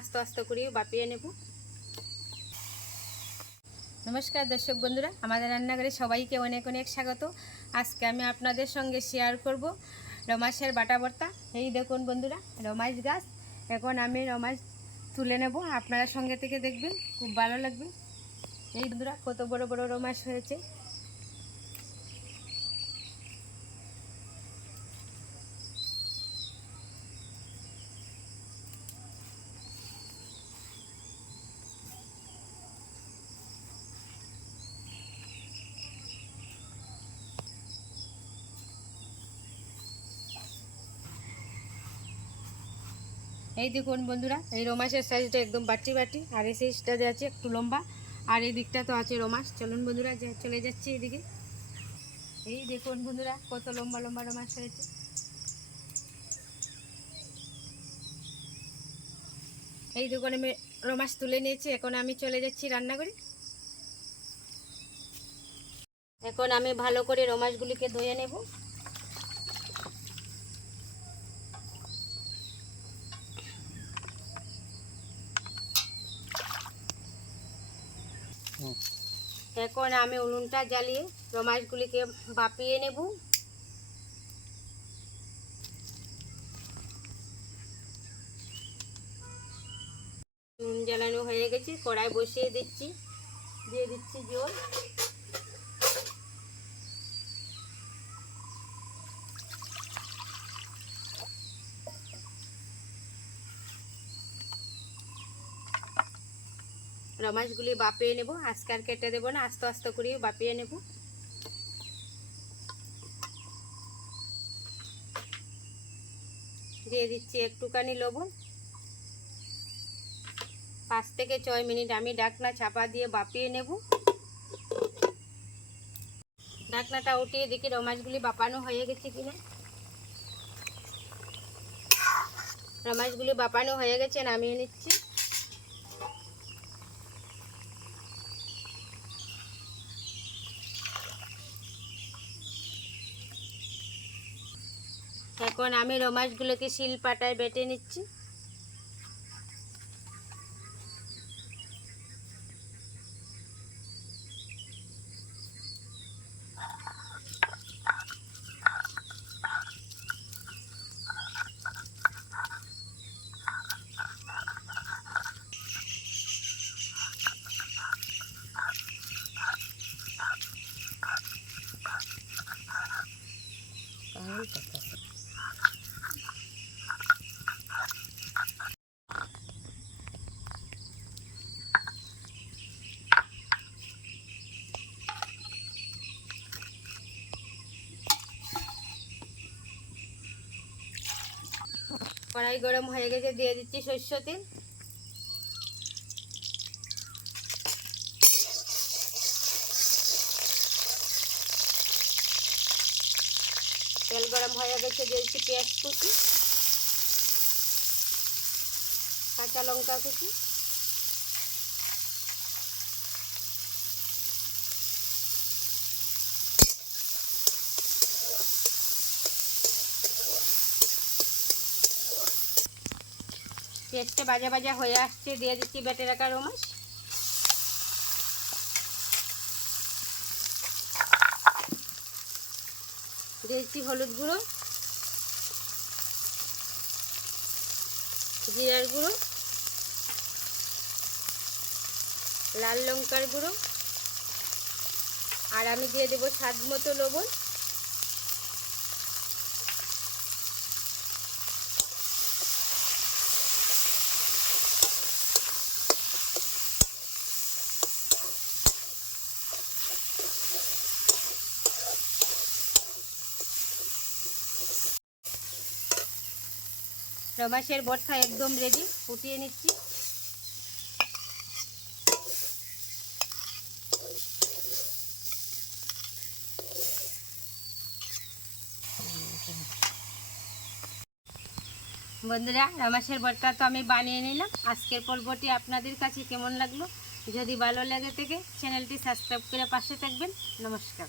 আস্তে আস্তে করে বাপিয়ে নেব। নমস্কার দর্শক বন্ধুরা, আমাদের রান্নাঘরে সবাইকে অনেক অনেক স্বাগত। আজকে আমি আপনাদের সঙ্গে শেয়ার করব রমাসের বাটা ভর্তা। এই দেখুন বন্ধুরা, রমাস গাছ। এখন আমি রমাস তুলে নেব, আপনারা সঙ্গে থেকে দেখবেন, খুব ভালো লাগবে। এই বন্ধুরা কত বড় বড় রমাস হয়েছে। এই দেখুন বন্ধুরা, এই রমাসের সাইজটা একদম বাটি বাটি, আর এই সাইজটা আছে একটু লম্বা, আর এই দিকটা তো আছে রমাস। চলুন বন্ধুরা চলে যাচ্ছি এদিকে। এই দেখুন বন্ধুরা কত লম্বা লম্বা রমাস হয়েছে। এই দেখুন আমি রমাস তুলে নিয়েছি। এখন আমি চলে যাচ্ছি রান্নাঘরে। এখন আমি ভালো করে রমাসগুলিকে ধুয়ে নেব। এখন আমি উনুনটা জ্বালিয়ে রমাসগুলিকে বাপিয়ে নেব। উনুন জ্বালানো হয়ে গেছে, কড়াই বসিয়ে দিচ্ছি, দিয়ে দিচ্ছি জল। রমাসগুলি বাপিয়ে নেব, আজকে আর কেটে দেবো না, আস্তে আস্তে করে বাপিয়ে নেব। দিয়ে দিচ্ছি একটুখানি লবণ। 5 থেকে 6 মিনিট আমি ঢাকনা চাপা দিয়ে বাপিয়ে নেব। ঢাকনাটা উঠিয়ে দেখি রমাসগুলি বাপানো হয়ে গেছে কিনা। রমাসগুলি বাপানো হয়ে গেছে, নামিয়ে নিচ্ছি। এখন আমি রমাসগুলোকে শিল পাটায় বেটে নিচ্ছি। কড়াই গরম হয়ে গেছে, দিয়ে দিচ্ছি সরষে তেল। তেল গরম হয়ে গেছে, দিয়ে দিচ্ছি পেঁয়াজ কুচি, কাঁচা লঙ্কা কুচি, পেঁয়াজটা ভাজা ভাজা হয়ে আসছে, দিয়ে দিচ্ছি বেটে রাখা রমাস। দিয়ে দিচ্ছি হলুদ গুঁড়ো, জিরার গুঁড়ো, লাল লঙ্কার গুঁড়ো, আর আমি দিয়ে দেবো স্বাদ মতো লবণ। রমাসের ভর্তা একদম রেডি, ফুটিয়ে নিচ্ছি। বন্ধুরা, রমাসের ভর্তা তো আমি বানিয়ে নিলাম। আজকের পর্বটি আপনাদের কাছে কেমন লাগলো? যদি ভালো লাগে থাকে চ্যানেলটি সাবস্ক্রাইব করে পাশে থাকবেন। নমস্কার।